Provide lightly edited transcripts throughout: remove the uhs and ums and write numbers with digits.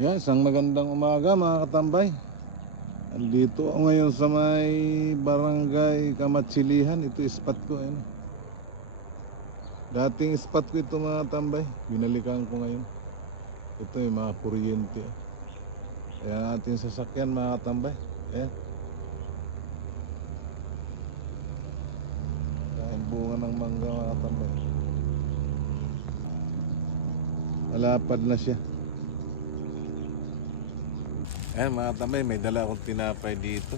Yan, isang magandang umaga mga katambay. Andito ako ngayon sa may barangay Kamatsilihan. Ito spot ko, ayun. Dating spot ko ito mga tambay. Binalikan ko ngayon. Ito yung mga kuryente. Ayan ating sasakyan mga katambay. Ayan. Kain bunga ng mangga mga katambay. Malapad na siya. Ayan mga tambay, may dala akong tinapay dito.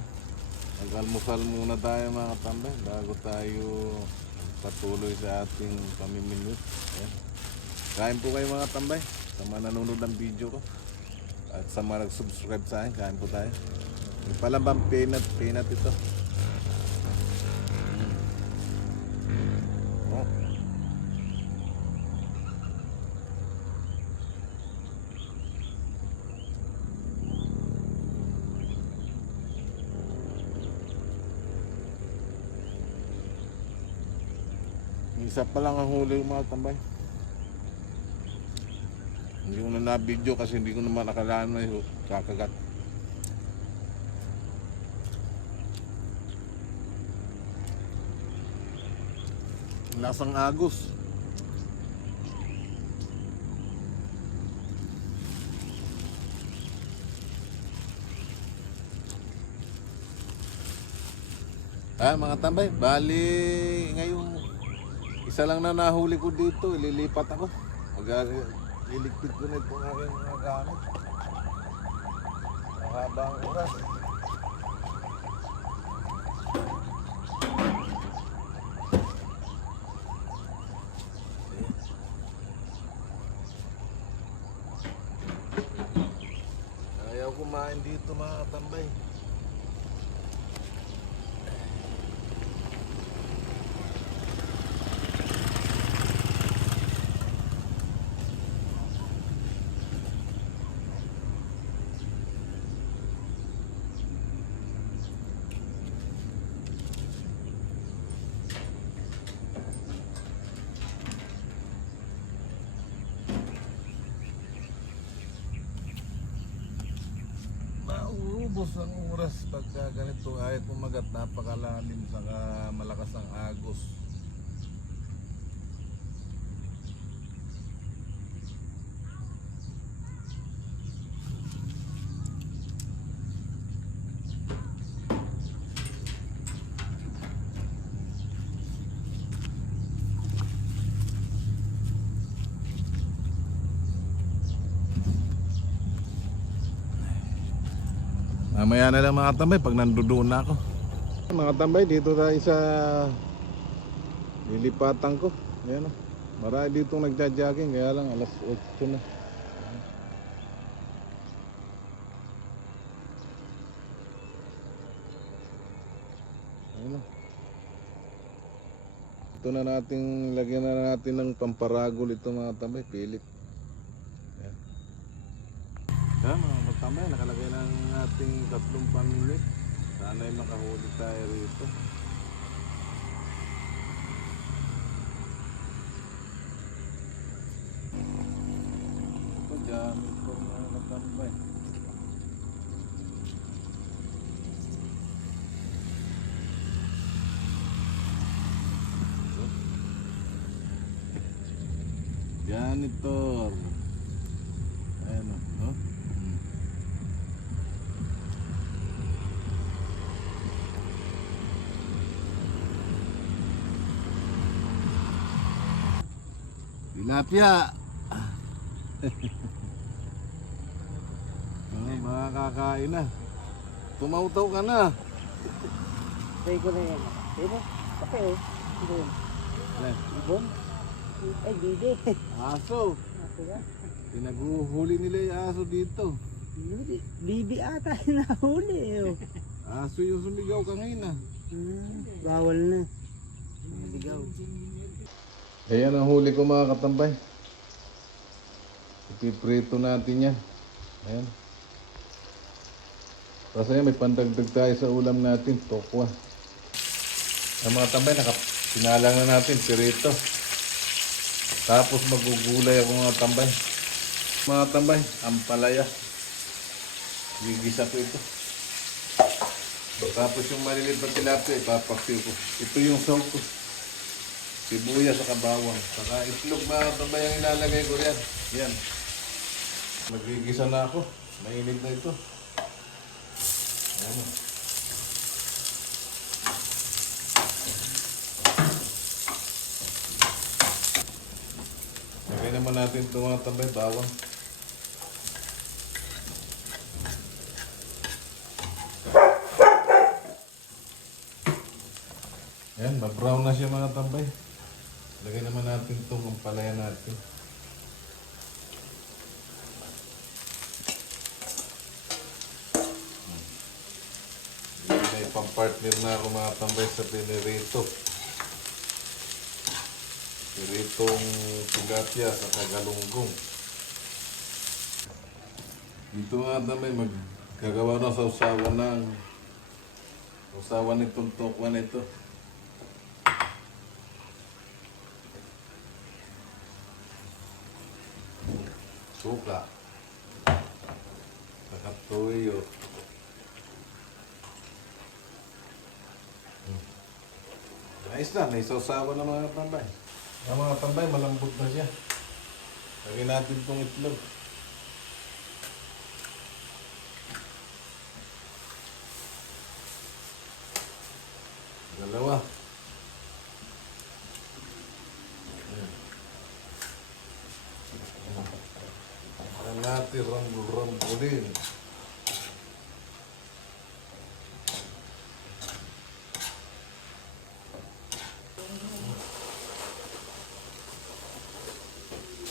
Mag-almusal muna tayo mga tambay bago tayo patuloy sa ating pamimilot. Ayan. Kain po kayo mga tambay, sa mga nanonood ng video ko at sa mga nag-subscribe sa akin, kain po tayo. Yung palambang peanut ito. Oh. Isa pa lang ang huli mga tambay. Hindi ko na na-video kasi hindi ko naman nakalaan may kakagat. Lasang agos. Mga tambay, bali ngayong isa lang na nahuli ko dito, ililipat ako. Liligpit ko na itong aking mga gamit. Mahabang oras. Ayaw kumain dito mga tambay. Maubos ang oras pagka ganito ay kumagat, napakalalim saka malakas ang agos. Mamaya na lang mga tambay pag nandoon na ako. Mga tambay, dito tayo sa lilipatan ko. Ayan o. Marami dito nagja-jogging, kaya lang alas 8 na. Ayan o. Ito na natin, lagyan na natin ng pamparagol ito mga tambay, pilit. Ayan mga matambay, nakalagay na ang ating 3 pamimit. Sana ay makahuli tayo rito. Ito gamit ko mga matambay. Janitor. Ayan o, no? Tilapia. Mga kakain na. Tumaw-taw ka na. Try ko na yan. Pero, kape oh. Ito yun. Ibon? Ay, bide. Aso. Aso ba? Pinaguhuli nila yung aso dito. Bibi ata yung nahuli oh. Aso yung sumigaw kanina. Bawal na. Bigaw. Ayan ang huli ko mga katambay. Ipiprito natin yan. Ayan. Kasi may pandagdag tayo sa ulam natin, tokwa. Ang mga tambay, pinalang na natin, pirito. Tapos magugulay ako mga tambay. Mga tambay, ampalaya. Gigisa ko ito. Tapos yung maliliit na tilapia, ipapaksiw ko. Ito yung sahog ko. Sibuyas sa bawang. Saka itlog mga tambay ang ilalagay ko riyan. Yan. Magigisa na ako. Mainit na ito. Ayan. Lagay naman natin ito mga tambay, bawang. Ayan, mag-brown na siya mga tambay. Lagay naman natin itong ampalaya natin. May pang-partner na ako mga tambay sa pinirito. Piritong tilapia sa kagalunggong. Dito mga tambay, maggagawa na sa usawan nitong tokwa nito. Suka. Nakatuyo. Ayos na, naisawsawa na mga tambay. Ang mga tambay, malambot na siya. Lagyan natin itong itlog. Dalawa. Ayan natin rambulin.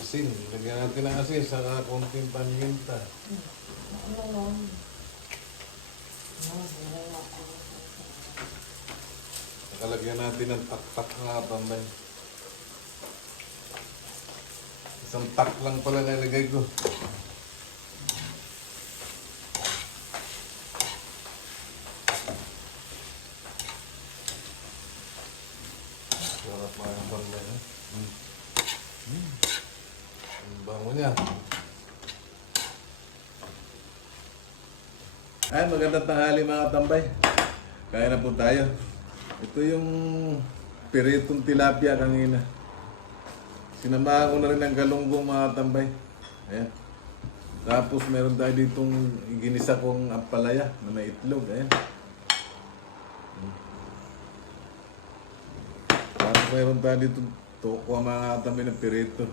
Asin. Lagyan natin ng asin sa konting paminta. Nakalagyan natin ng tak-tak nga tambay. Isang tak lang pala nilagay ko. Sarap mga tambay. Ang bango niya. Ay, magandang tanghali mga tambay. Kaya na po tayo. Ito yung piritong tilapia kanina. Sinamahan ko na rin ng galunggong mga tambay. Ayan. Tapos meron tayo ditong ginisa kong ampalaya na may itlog. Ayan. Tapos meron tayo ditong tokwa mga tambay ng pirito.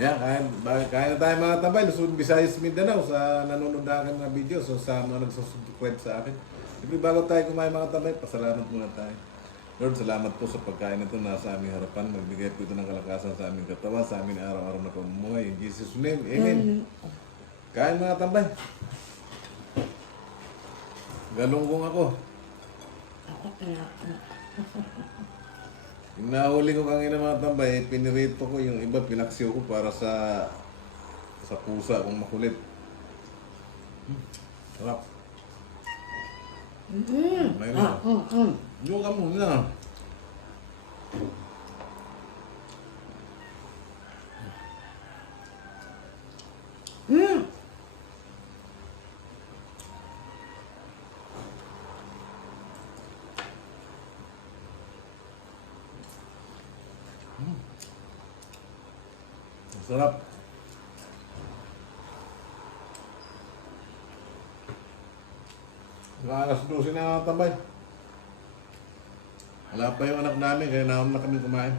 Ayan. Ayan, kaya na tayo mga tambay. Luzon, Visayas, Mindanao sa nanonood na akin mga video. So sa mga nagsusubscribe sa akin. Siyempre bago tayo kumain mga tambay, pasalamat muna tayo. Lord, salamat po sa pagkain na ito nasa aming harapan. Magbigay po ito ng kalakasan sa aming katawan, sa aming araw-araw na pamumuhay. In Jesus' name, Amen. Kain mga tambay. Galunggong ako. Yung nahuli ko kanina mga tambay, pinirito ko yung iba, pinaksiw ko para sa pusa kung makulit. Sarap. May na. Diyo ka muna. Sarap. Alas 12 na ang tambay. Wala pa yung anak namin, kaya naman na kami kumain.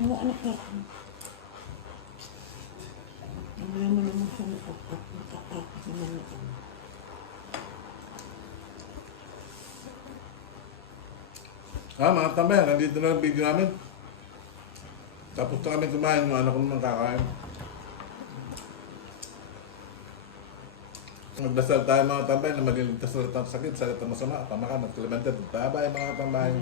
Ano anak ka? Ano naman naman sa Mga tambay, nandito na ang video namin. Tapos na kami kumain, yung anak ko naman kakain. Magdasal tayo mga tambay na maliligtas sa sakit, sakit na masama, pamakan, magkilimantad. Bye-bye mga tambay.